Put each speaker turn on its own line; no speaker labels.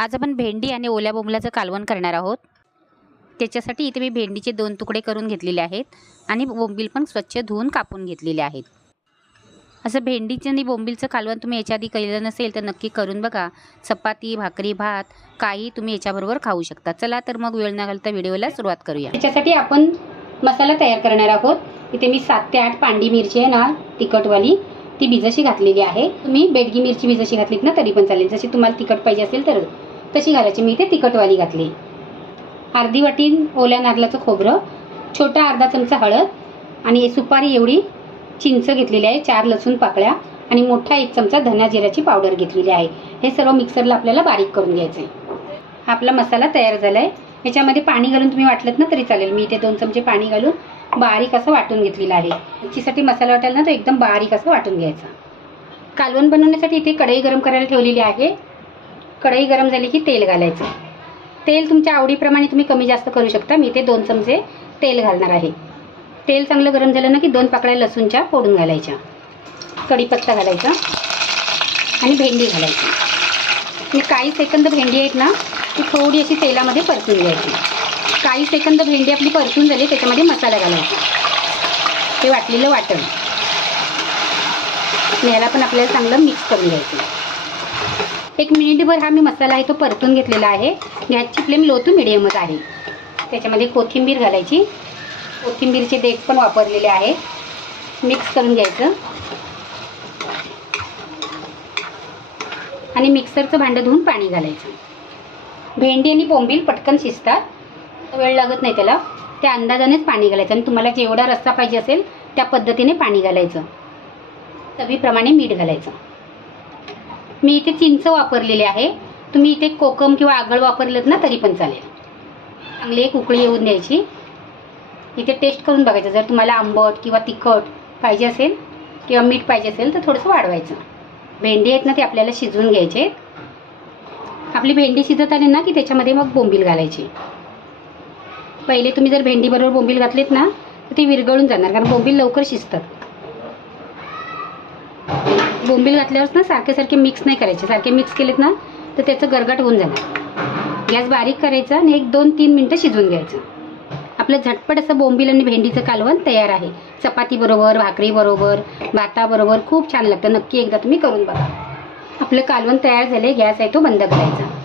आज आपण भेंडी आणि ओल्या बोंबलाचं कालवण करणार आहोत. त्याच्यासाठी इथे मी भेंडीचे दोन तुकडे करून घेतलेले आहेत आणि बोंबील पण स्वच्छ धुवून कापून घेतलेले आहेत. असं भेंडीचं आणि बोंबीलचं कालवण तुम्ही याच्या आधी केलेलं नसेल तर नक्की करून बघा. चपाती भाकरी भात काही तुम्ही याच्याबरोबर खाऊ शकता. चला तर मग वेळ न घालता व्हिडिओला सुरुवात करूया.
त्याच्यासाठी आपण मसाला तयार करणार आहोत. इथे मी सात ते आठ पांडी मिरची आहे ना तिखटवाली ती भिजशी घातलेली आहे. तुम्ही बेडगी मिरची भिजशी घातलीत ना तरी पण चालेल. जशी तुम्हाला तिखट पाहिजे असेल तर तशी घालायची. मी इथे तिखटवाली घातली. अर्धी वाटी ओल्या नारळाचं खोबरं छोटा अर्धा चमचा हळद आणि सुपारी एवढी चिंच घेतलेली आहे चार लसूण पाकळ्या आणि मोठा एक चमचा धना जिऱ्याची पावडर घेतलेली आहे. हे सर्व मिक्सरला आपल्याला बारीक करून घ्यायचं आहे आपला मसाला तयार झाला आहे याच्यामध्ये पाणी घालून तुम्ही वाटलं ना तरी चालेल. मी इथे दोन चमचे पाणी घालून बारीक असं वाटून घेतलेलं आहे. याच्यासाठी मसाला वाटायला ना तो एकदम बारीक असं वाटून घ्यायचा. कालवण बनवण्यासाठी इथे कढई गरम करायला ठेवलेली आहे. कढई गरम झाली की तेल घालायचं. तेल तुमच्या आवडीप्रमाणे तुम्ही कमी जास्त करू शकता. मी इथे दोन चमचे तेल घालणार आहे. तेल चांगलं गरम झालं ना की दोन पाकळ्या लसूणच्या फोडून घालायच्या. कढीपत्ता घालायचा आणि भेंडी घालायची. मी काही सेकंद भेंडी आहेत ना ती थोडी अशी तेलामध्ये परतून घ्यायची. काही सेकंद भेंडी आपली परतून झाली त्याच्यामध्ये मसाला घालायचा. ते वाटलेलं वाटण. आणि याला पण आपल्याला चांगलं मिक्स करून घ्यायचं. एक मिनिटभर हा मी मसाला आहे तो परतून घेतलेला आहे. गॅसची फ्लेम लो टू मिडियमच आहे. त्याच्यामध्ये कोथिंबीर घालायची. कोथिंबीरचे देठ पण वापरलेले आहे. मिक्स करून घ्यायचं. आणि मिक्सरचं भांडं धुवून पाणी घालायचं. भेंडी आणि बोंबील पटकन शिजतात. वेळ लागत नाही त्याला. त्या अंदाजानेच पाणी घालायचं आणि तुम्हाला जेवढा रस्सा पाहिजे असेल त्या पद्धतीने पाणी घालायचं. चवीप्रमाणे मीठ घालायचं. मी इथे चिंच वापरलेले आहे. तुम्ही इथे कोकम किंवा आगळ वापरलेत ना तरी पण चालेल. चांगली एक उकळी येऊन द्यायची. इथे टेस्ट करून बघायचं. जर तुम्हाला आंबट किंवा तिखट पाहिजे असेल किंवा मीठ पाहिजे असेल तर थोडंसं वाढवायचं. भेंडी आहेत ना ते आपल्याला शिजवून घ्यायचे. आपली भेंडी शिजत आली ना की त्याच्यामध्ये मग बोंबील घालायची. पहिले तुम्ही जर भेंडीबरोबर बोंबील घातलेत ना तर ती विरघळून जाणार कारण बोंबील लवकर शिजतात. बोंबील घातल्यावर ना सारखे सारखे मिक्स नाही करायचे. सारखे मिक्स केलेत ना तर त्याचं गरगट होऊन जाणार. गॅस बारीक करायचा आणि एक दोन तीन मिनटं शिजवून घ्यायचं. आपलं झटपट असं बोंबील आणि भेंडीचं कालवण तयार आहे. चपातीबरोबर भाकरीबरोबर भाताबरोबर खूप छान लागतं. नक्की एकदा तुम्ही करून बघा. आपलं कालवण तयार झाले गॅस आहे तो बंद करायचा.